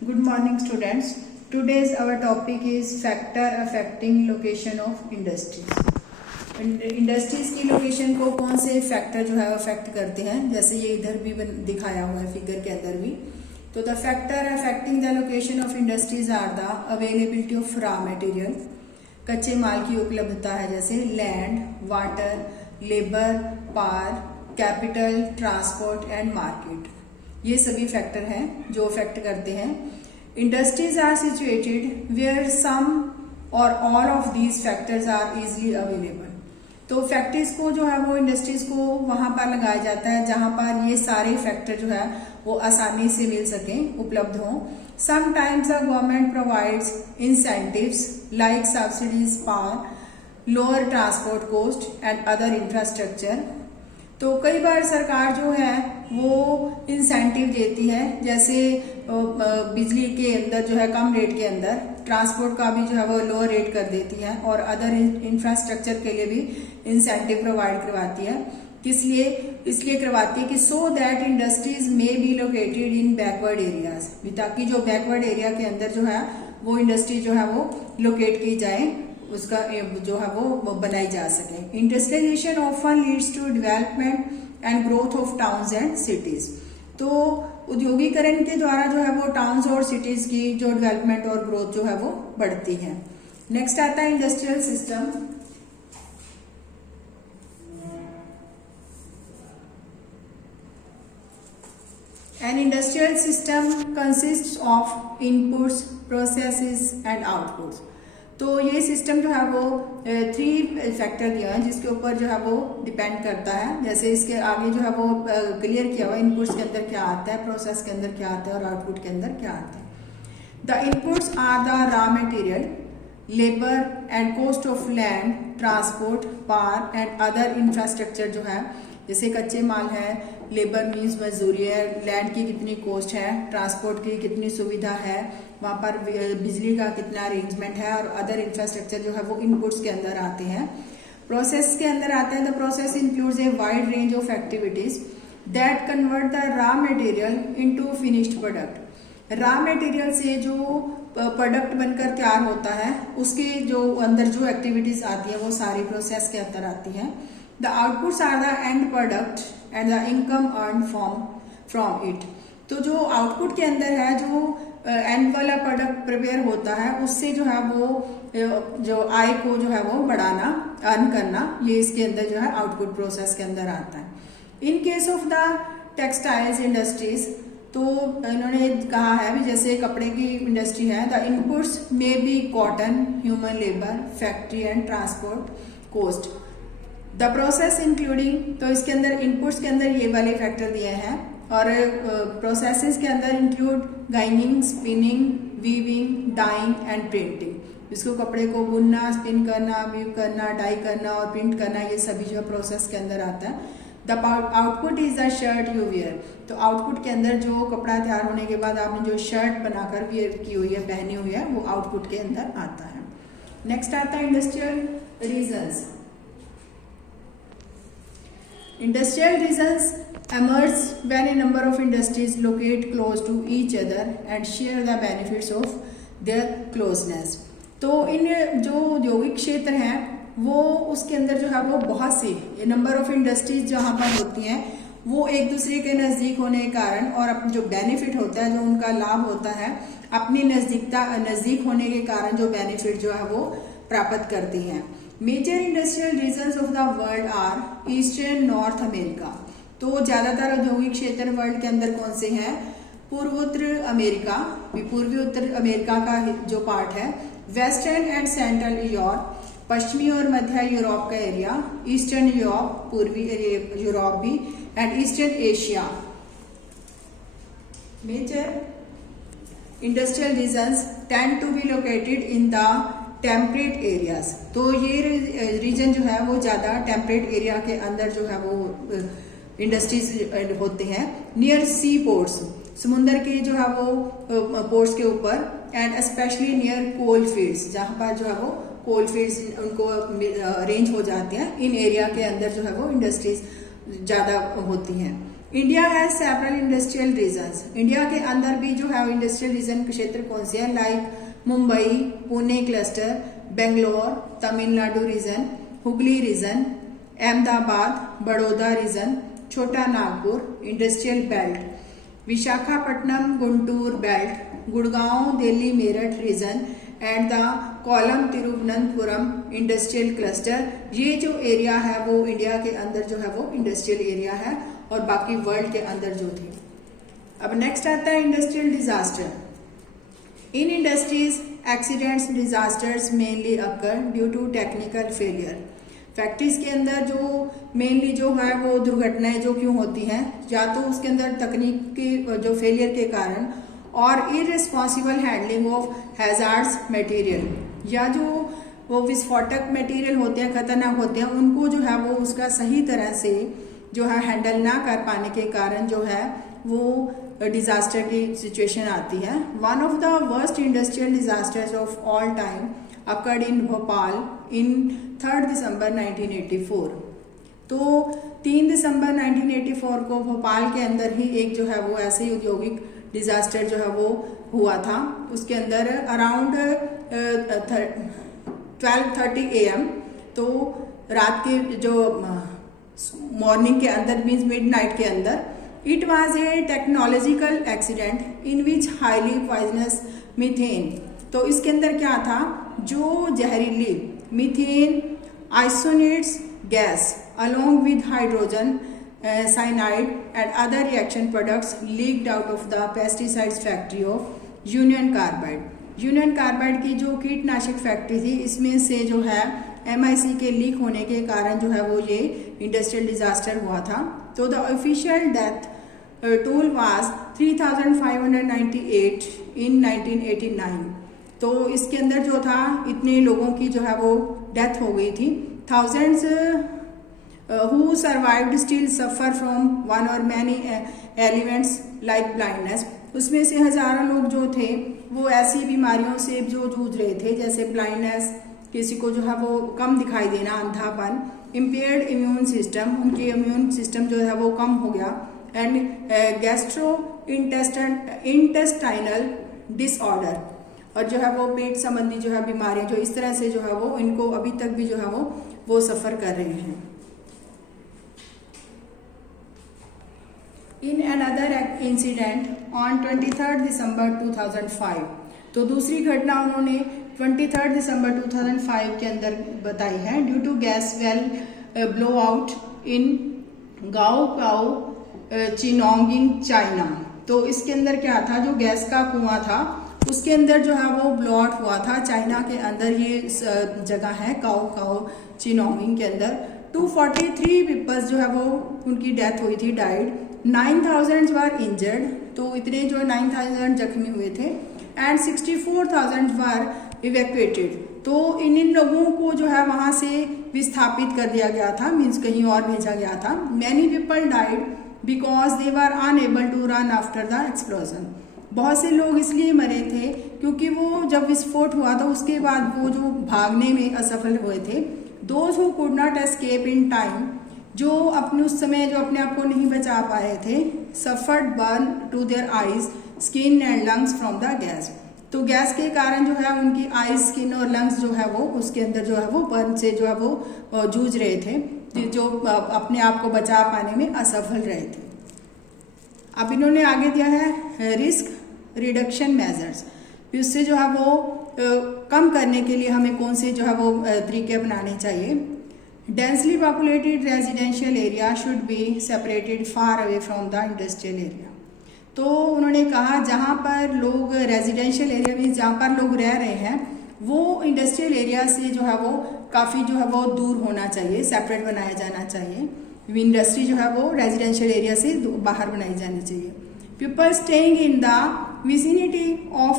Good morning, students. Today's our topic is factor affecting location of industries. Industries की location को कौन से factor जो है अफेक्ट करते हैं, जैसे ये इधर भी दिखाया हुआ है फिगर के अंदर भी। तो the factor affecting the location of industries are the availability of raw material, कच्चे माल की उपलब्धता है, जैसे land, water, labour, power, capital, transport and market. ये सभी फैक्टर हैं जो अफेक्ट करते हैं। Industries are situated where some और all of these factors are easily available. तो फैक्ट्रीज को जो है वो इंडस्ट्रीज को वहां पर लगाया जाता है जहां पर ये सारे फैक्टर जो है वो आसानी से मिल सके, उपलब्ध हो। Sometimes the government provides incentives like subsidies for lower transport cost and other infrastructure. तो कई बार सरकार जो है वो इंसेंटिव देती है, जैसे बिजली के अंदर जो है कम रेट के अंदर, ट्रांसपोर्ट का भी जो है वो लोअर रेट कर देती है, और अदर इंफ्रास्ट्रक्चर के लिए भी इंसेंटिव प्रोवाइड करवाती है। किस लिए? इसलिए करवाती है कि so that industries may be located in backward areas, ताकि जो बैकवर्ड एरिया के अंदर जो है वो इंडस्ट्री जो है वो लोकेट की जाए, उसका जो है वो बनाई जा सके। Industrialisation often leads to development and growth of towns and cities. तो उद्योगीकरण के द्वारा जो है वो टाउन्स और सिटीज की जो डेवलपमेंट और ग्रोथ जो है वो बढ़ती है। नेक्स्ट आता है industrial system. An industrial system consists of inputs, processes and outputs. तो ये सिस्टम जो है वो 3 फैक्टर दिया है जिसके ऊपर जो है वो डिपेंड करता है। जैसे इसके आगे जो है वो क्लियर किया हुआ, इनपुट्स के अंदर क्या आता है, प्रोसेस के अंदर क्या आता है और आउटपुट के अंदर क्या आता है। The inputs are the raw material, labour and cost of land, transport, power and other infrastructure जो है, जैसे कच्चे माल है, लेबर मीन्स मजदूरी है, लैंड की कितनी कॉस्ट है, ट्रांसपोर्ट की कितनी सुविधा है, वहां पर बिजली का कितना अरेंजमेंट है, और अदर इंफ्रास्ट्रक्चर जो है वो इनपुट्स के अंदर आते हैं। प्रोसेस के अंदर आते हैं। The process includes a wide range of activities that convert the raw material into finished product. Raw material से जो प्रोडक्ट बनकर तैयार होता है उसके जो अंदर जो एक्टिविटीज आती है वो सारी प्रोसेस के अंदर आती है। The outputs are the end product and the income earn from it. तो जो आउटपुट के अंदर है, जो एंड वाला प्रोडक्ट प्रिपेयर होता है, उससे जो है वो जो आय को जो है वो बढ़ाना, अर्न करना, ये इसके अंदर जो है आउटपुट प्रोसेस के अंदर आता है। In case of the textiles industries, तो इन्होंने कहा है भी जैसे कपड़े की इंडस्ट्री है, the inputs may be cotton, human labour, factory and transport cost. The process including, तो इसके अंदर इनपुट्स के अंदर ये वाले फैक्टर दिए हैं, और प्रोसेसेस के अंदर include ginning, spinning, weaving, dyeing and printing. इसको कपड़े को बुनना, स्पिन करना, वीव करना, डाई करना और प्रिंट करना, ये सभी जो प्रोसेस के अंदर आता है। The output is the shirt you wear. तो आउटपुट के अंदर जो कपड़ा तैयार होने के बाद आपने जो शर्ट बनाकर वियर की हुई है, पहनी हुई है, वो आउटपुट के अंदर आता है। नेक्स्ट आता है industrial regions. Industrial regions emerge when a number of industries locate close to each other and share the benefits of their closeness. तो इन जो औद्योगिक क्षेत्र हैं वो उसके अंदर जो है वो बहुत सी नंबर ऑफ इंडस्ट्रीज जहाँ पर होती हैं वो एक दूसरे के नज़दीक होने के कारण, और अपना जो बेनिफिट होता है, जो उनका लाभ होता है, अपनी नज़दीक होने के कारण जो बेनिफिट जो है वो प्राप्त करती हैं। Major industrial regions of the world are eastern, north America. तो ज्यादातर औद्योगिक क्षेत्र वर्ल्ड के अंदर कौन से हैं? पूर्वोत्तर अमेरिका, पूर्वी उत्तर अमेरिका का जो पार्ट है, वेस्टर्न एंड सेंट्रल यूरोप, पश्चिमी और मध्य यूरोप का एरिया, ईस्टर्न यूरोप, पूर्वी यूरोप भी, and eastern Asia. Major industrial regions tend to be located in the temperate areas. तो ये रीजन जो है वो ज्यादा टेम्परेट एरिया के अंदर जो है वो इंडस्ट्रीज होते हैं। नियर सी पोर्ट्स, समुद्र के जो है वो पोर्ट्स के ऊपर, and specially near coal fields, जहां पर जो है वो कोल फील्ड्स उनको अरेंज हो जाते हैं, इन एरिया के अंदर जो है वो इंडस्ट्रीज ज्यादा होती हैं। India has several industrial regions. India के अंदर भी जो है इंडस्ट्रियल रीजन के क्षेत्र कौन से हैं, like Mumbai, Pune cluster, Bangalore, Tamil Nadu region, Hooghly region, Ahmedabad, Baroda region, Chota Nagpur industrial belt, Visakhapatnam Guntur belt, Gurgaon Delhi Meerut region and the Kollam Thiruvananthapuram industrial cluster. ये जो एरिया है वो इंडिया के अंदर जो है वो इंडस्ट्रियल एरिया है और बाकी वर्ल्ड के अंदर जो थे। अब नेक्स्ट आता है industrial disaster. In industries accidents disasters mainly occur due to technical failure. Factories के अंदर जो मेनली जो है वो दुर्घटनाएं जो क्यों होती हैं, या तो उसके अंदर तकनीक के जो फेलियर के कारण और irresponsible handling of hazards material, या जो वो विस्फोटक मटेरियल होते हैं, खतरनाक होते हैं, उनको जो है वो उसका सही तरह से जो है हैंडल ना कर पाने के कारण जो है वो डिजास्टर की सिचुएशन आती है। One of the worst industrial disasters of all time occurred in Bhopal in 3 December 1984। तो 3 दिसंबर 1984 को भोपाल के अंदर ही एक जो है वो ऐसे ही औद्योगिक डिजास्टर जो है वो हुआ था। उसके अंदर अराउंड 12:30 AM, तो रात के जो मॉर्निंग के अंदर मीन्स मिडनाइट के अंदर, it was a technological accident in which highly poisonous methane. तो इसके अंदर क्या था, जो जहरीली methane isocyanates gas along with hydrogen cyanide and other reaction products leaked out of the pesticides factory of Union Carbide। Union carbide की जो कीटनाशक फैक्ट्री थी, इसमें से जो है MIC के लीक होने के कारण जो है वो ये इंडस्ट्रियल डिजास्टर हुआ था। तो the official death toll was 3598 इन 1989। तो इसके अंदर जो था इतने लोगों की जो है वो डेथ हो गई थी। Thousands who survived still suffer from one or many elements like blindness। उसमें से हजारों लोग जो थे वो ऐसी बीमारियों से जो जूझ रहे थे, जैसे ब्लाइंडनेस, किसी को जो है वो कम दिखाई देना, अंधापन, इम्पेयर्ड इम्यून सिस्टम, उनके इम्यून सिस्टम जो है वो कम हो गया, एंड गैस्ट्रो इंटेस्टाइनल डिसऑर्डर, और जो है वो पेट संबंधी जो है बीमारियां जो इस तरह से जो है वो इनको अभी तक भी जो है वो सफर कर रहे हैं। इन अनदर इंसिडेंट ऑन 23 दिसंबर 2005। तो दूसरी घटना उन्होंने 23 दिसंबर 2005 के अंदर बताई है। Due to gas well blow out in Gaoqiao Chongqing China. तो इसके अंदर क्या था, जो गैस का कुआं था उसके अंदर जो है वो ब्लो आउट हुआ था चाइना के अंदर। ये जगह है गाओकाओ चिनोंगिंग के अंदर। 243 पीपल्स जो है वो उनकी डेथ हुई थी, डाइड। 9,000 वर इंजर्ड, तो इतने जो 9,000 जख्मी हुए थे, एंड 64,000 वर इवैक्यूएटेड। तो इन लोगों को जो है वहां से विस्थापित कर दिया गया था, मीन्स कहीं और भेजा गया था। Many people died because they were unable to run after the explosion. बहुत से लोग इसलिए मरे थे क्योंकि वो जब विस्फोट हुआ था उसके बाद वो जो भागने में असफल हुए थे। Those who could not escape in time, जो अपने उस समय जो अपने आप को नहीं बचा पाए थे, suffered burn to their eyes, skin and lungs from the gas. तो गैस के कारण जो है उनकी आईज, स्किन और लंग्स जो है वो उसके अंदर जो है वो बर्न से जो है वो जूझ रहे थे, जो अपने आप को बचा पाने में असफल रहे थे। अब इन्होंने आगे दिया है रिस्क रिडक्शन मेजर्स। उससे जो है वो कम करने के लिए हमें कौन से जो है वो तरीके अपनाने चाहिए। Densely populated residential area should be separated far away from the industrial area. तो उन्होंने कहा जहाँ पर लोग रेजिडेंशियल एरिया में जहाँ पर लोग रह रहे हैं वो इंडस्ट्रियल एरिया से जो है वो काफ़ी जो है वो दूर होना चाहिए, सेपरेट बनाया जाना चाहिए। इंडस्ट्री जो है वो रेजिडेंशियल एरिया से बाहर बनाई जानी चाहिए। People staying in the vicinity of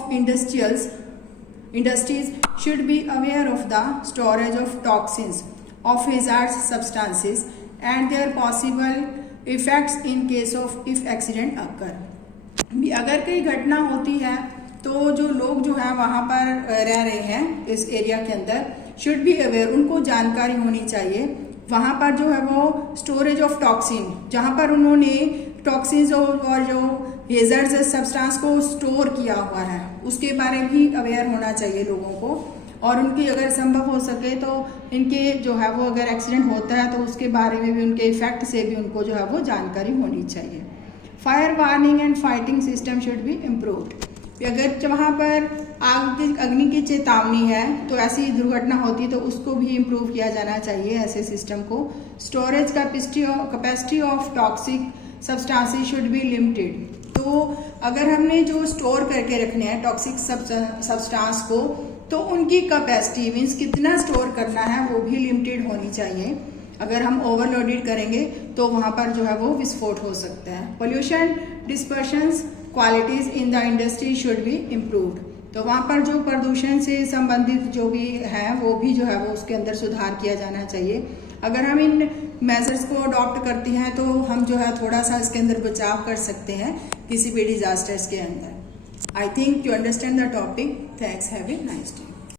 industries should be aware of the storage of toxins of hazardous substances and their possible effects in case of if accident occur। अगर कोई घटना होती है तो जो लोग जो है वहाँ पर रह रहे हैं इस एरिया के अंदर, शुड बी अवेयर, उनको जानकारी होनी चाहिए। वहाँ पर जो है वो स्टोरेज ऑफ टॉक्सिन, जहाँ पर उन्होंने टॉक्सिन्स और जो हेजर्ड्स सब्सटेंस को स्टोर किया हुआ है उसके बारे में भी अवेयर होना चाहिए लोगों को, और उनकी अगर संभव हो सके तो इनके जो है वो अगर एक्सीडेंट होता है तो उसके बारे में भी, उनके इफेक्ट से भी उनको जो है वो जानकारी होनी चाहिए। Fire warning and fighting system should be improved. अगर वहाँ पर अग्नि की चेतावनी है तो ऐसी दुर्घटना होती है तो उसको भी इम्प्रूव किया जाना चाहिए ऐसे सिस्टम को। Storage capacity of toxic substances should be limited. तो अगर हमने जो स्टोर करके रखने हैं टॉक्सिक सब्सटेंस को तो उनकी कैपेसिटी मीन्स कितना स्टोर करना है वो भी लिमिटेड होनी चाहिए। अगर हम ओवरलोडेड करेंगे तो वहाँ पर जो है वो विस्फोट हो सकता है। Pollution dispersions qualities in the industry should be improved. तो वहाँ पर जो प्रदूषण से संबंधित जो भी है वो भी जो है वो उसके अंदर सुधार किया जाना चाहिए। अगर हम इन मेजर्स को अडॉप्ट करते हैं तो हम जो है थोड़ा सा इसके अंदर बचाव कर सकते हैं किसी भी डिजास्टर्स के अंदर। I think you understand the topic. Thanks, have a nice day.